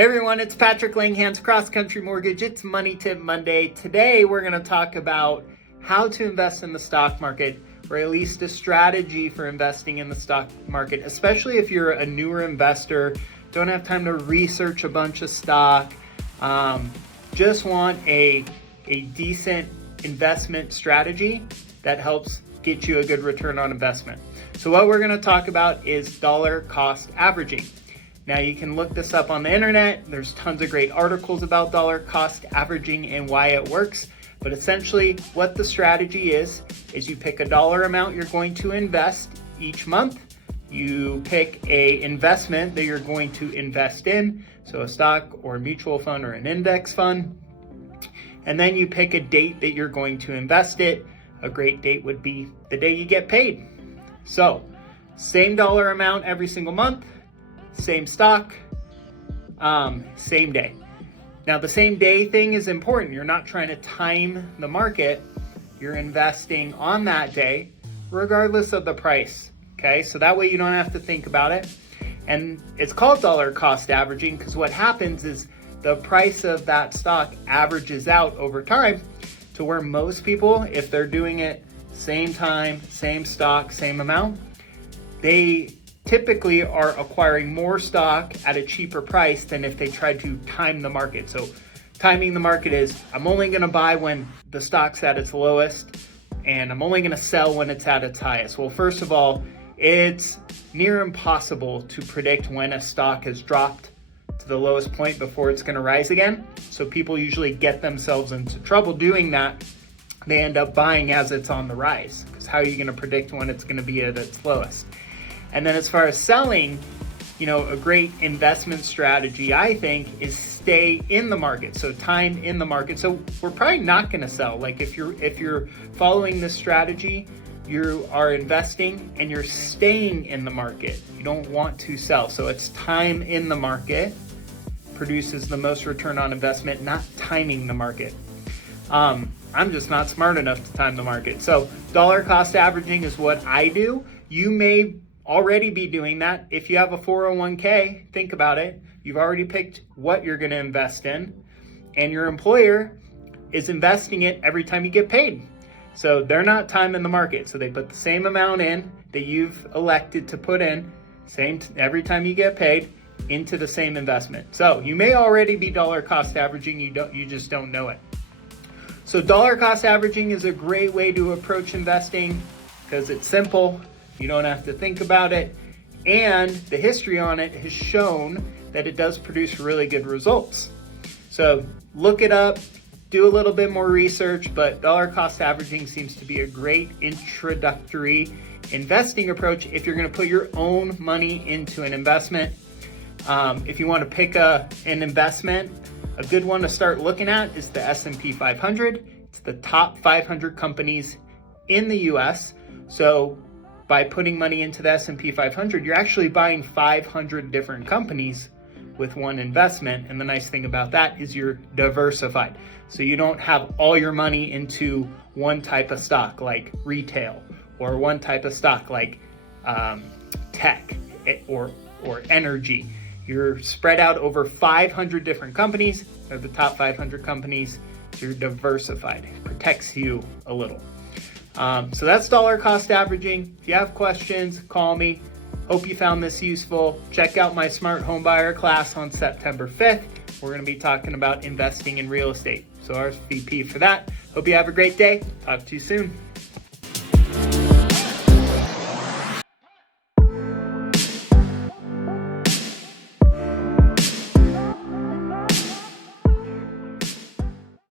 Hey everyone, it's Patrick Langhand's Cross Country Mortgage. It's Money Tip Monday. Today we're going to talk about how to invest in the stock market, or at least a strategy for investing in the stock market, especially if you're a newer investor, don't have time to research a bunch of stock, just want a decent investment strategy that helps get you a good return on investment. So what we're going to talk about is dollar cost averaging. Now you can look this up on the internet. There's tons of great articles about dollar cost averaging and why it works. But essentially what the strategy is you pick a dollar amount you're going to invest each month. You pick a investment that you're going to invest in, so a stock or a mutual fund or an index fund. And then you pick a date that you're going to invest it. A great date would be the day you get paid. So same dollar amount every single month. Same stock, same day. Now the same day thing is important. You're not trying to time the market. You're investing on that day, regardless of the price. Okay, so that way you don't have to think about it. And it's called dollar cost averaging because what happens is the price of that stock averages out over time to where most people, if they're doing it same time, same stock, same amount, they typically are acquiring more stock at a cheaper price than if they tried to time the market. So timing the market is, I'm only going to buy when the stock's at its lowest, and I'm only going to sell when it's at its highest. Well, first of all, it's near impossible to predict when a stock has dropped to the lowest point before it's going to rise again. So people usually get themselves into trouble doing that. They end up buying as it's on the rise, because how are you going to predict when it's going to be at its lowest? And then as far as selling, a great investment strategy, I think, is stay in the market. So time in the market. So we're probably not going to sell. Like if you're following this strategy, you are investing and you're staying in the market. You don't want to sell. So it's time in the market produces the most return on investment, not timing the market. I'm just not smart enough to time the market. So dollar cost averaging is what I do. You may already be doing that. If you have a 401k, think about it. You've already picked what you're going to invest in, and your employer is investing it every time you get paid. So they're not timing the market. So they put the same amount in that you've elected to put in, every time you get paid, into the same investment. So you may already be dollar cost averaging, you just don't know it. So dollar cost averaging is a great way to approach investing because it's simple. You don't have to think about it. And the history on it has shown that it does produce really good results. So look it up, do a little bit more research, but dollar cost averaging seems to be a great introductory investing approach if you're going to put your own money into an investment. If you want to pick an investment, a good one to start looking at is the S&P 500. It's the top 500 companies in the US. So by putting money into the S&P 500, you're actually buying 500 different companies with one investment. And the nice thing about that is you're diversified. So you don't have all your money into one type of stock like retail, or one type of stock like tech or energy. You're spread out over 500 different companies. They're the top 500 companies. So you're diversified. It protects you a little. So that's dollar cost averaging. If you have questions, call me. Hope you found this useful. Check out my Smart Home Buyer class on September 5th. We're going to be talking about investing in real estate. So RSVP for that. Hope you have a great day. Talk to you soon.